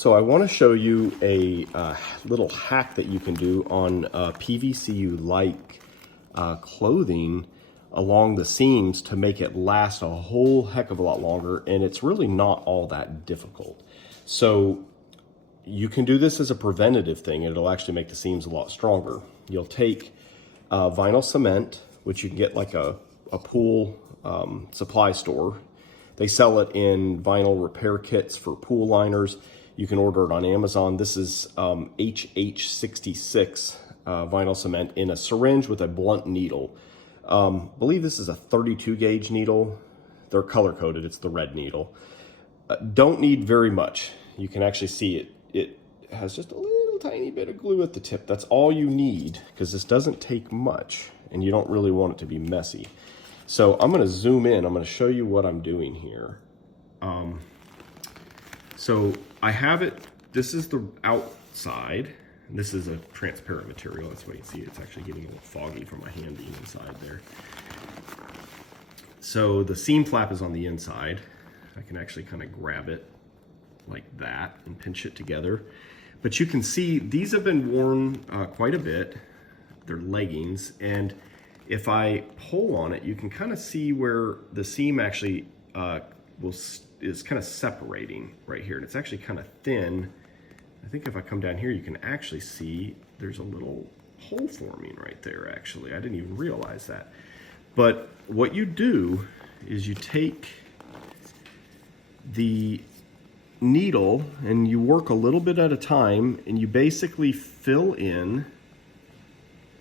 So I want to show you a little hack that you can do on pvc-u-like clothing along the seams to make it last a whole heck of a lot longer, and it's really not all that difficult. So you can do this as a preventative thing, and it'll actually make the seams a lot stronger. You'll take vinyl cement, which you can get like a pool supply store. They sell it in vinyl repair kits for pool liners. You can order it on Amazon. This is HH66 vinyl cement in a syringe with a blunt needle. I believe this is a 32 gauge needle. They're color coded, it's the red needle. Don't need very much. You can actually see it. It has just a little tiny bit of glue at the tip. That's all you need, because this doesn't take much and you don't really want it to be messy. So I'm gonna zoom in. I'm gonna show you what I'm doing here. So I have it, this is the outside. This is a transparent material. That's why you can see it's actually getting a little foggy from my hand being inside there. So the seam flap is on the inside. I can actually kind of grab it like that and pinch it together. But you can see these have been worn quite a bit. They're leggings, and if I pull on it, you can kind of see where the seam actually is kind of separating right here, and it's actually kind of thin. I think if I come down here, you can actually see there's a little hole forming right there, actually. I didn't even realize that. But what you do is you take the needle and you work a little bit at a time, and you basically fill in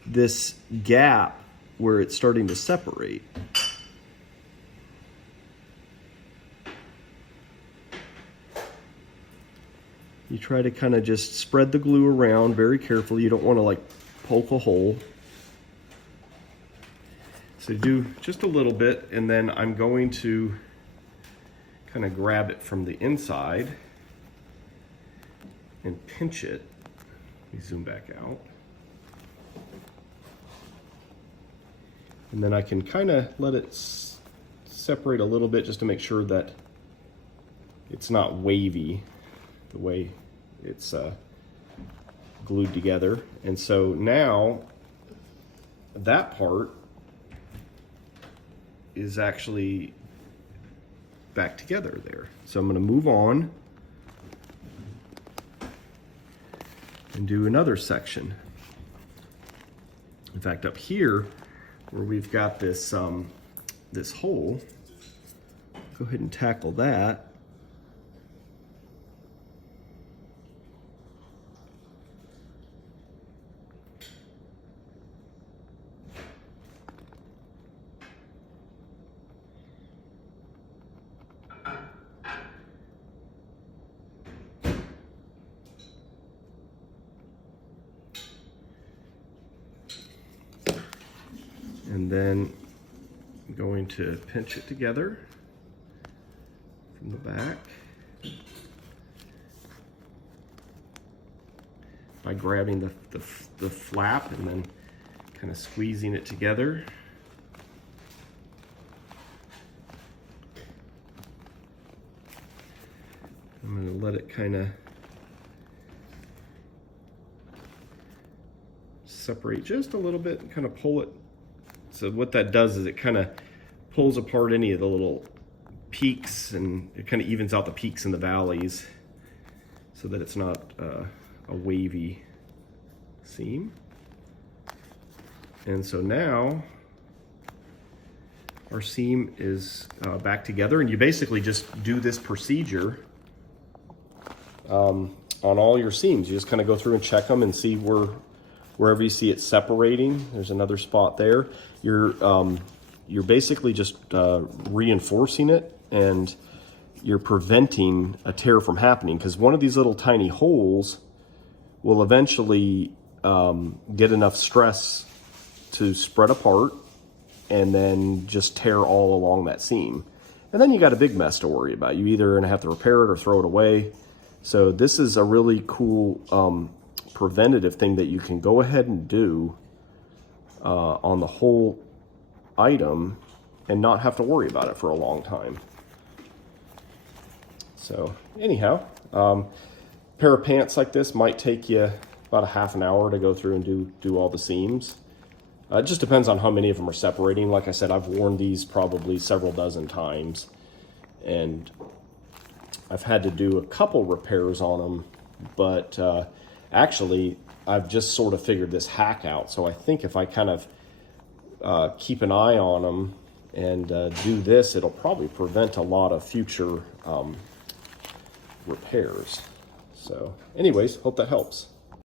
this gap where it's starting to separate. You try to kind of just spread the glue around very carefully. You don't want to like poke a hole. So do just a little bit, and then I'm going to kind of grab it from the inside and pinch it. Let me zoom back out. And then I can kind of let it separate a little bit just to make sure that it's not wavy the way it's glued together. And so now that part is actually back together there. So I'm going to move on and do another section. In fact, up here where we've got this this hole, go ahead and tackle that. And then I'm going to pinch it together from the back by grabbing the flap and then kind of squeezing it together. I'm going to let it kind of separate just a little bit and kind of pull it. So what that does is it kind of pulls apart any of the little peaks, and it kind of evens out the peaks and the valleys so that it's not a wavy seam. And so now our seam is back together, and you basically just do this procedure on all your seams. You just kind of go through and check them and see wherever you see it separating. There's another spot there. You're basically just reinforcing it, and you're preventing a tear from happening, because one of these little tiny holes will eventually get enough stress to spread apart and then just tear all along that seam. And then you got a big mess to worry about. You either gonna have to repair it or throw it away. So this is a really cool preventative thing that you can go ahead and do on the whole item and not have to worry about it for a long time. So anyhow, pair of pants like this might take you about a half an hour to go through and do all the seams. It just depends on how many of them are separating. Like I said, I've worn these probably several dozen times, and I've had to do a couple repairs on them, but actually I've just sort of figured this hack out. So I think if I kind of keep an eye on them and do this, it'll probably prevent a lot of future repairs. So anyways, hope that helps.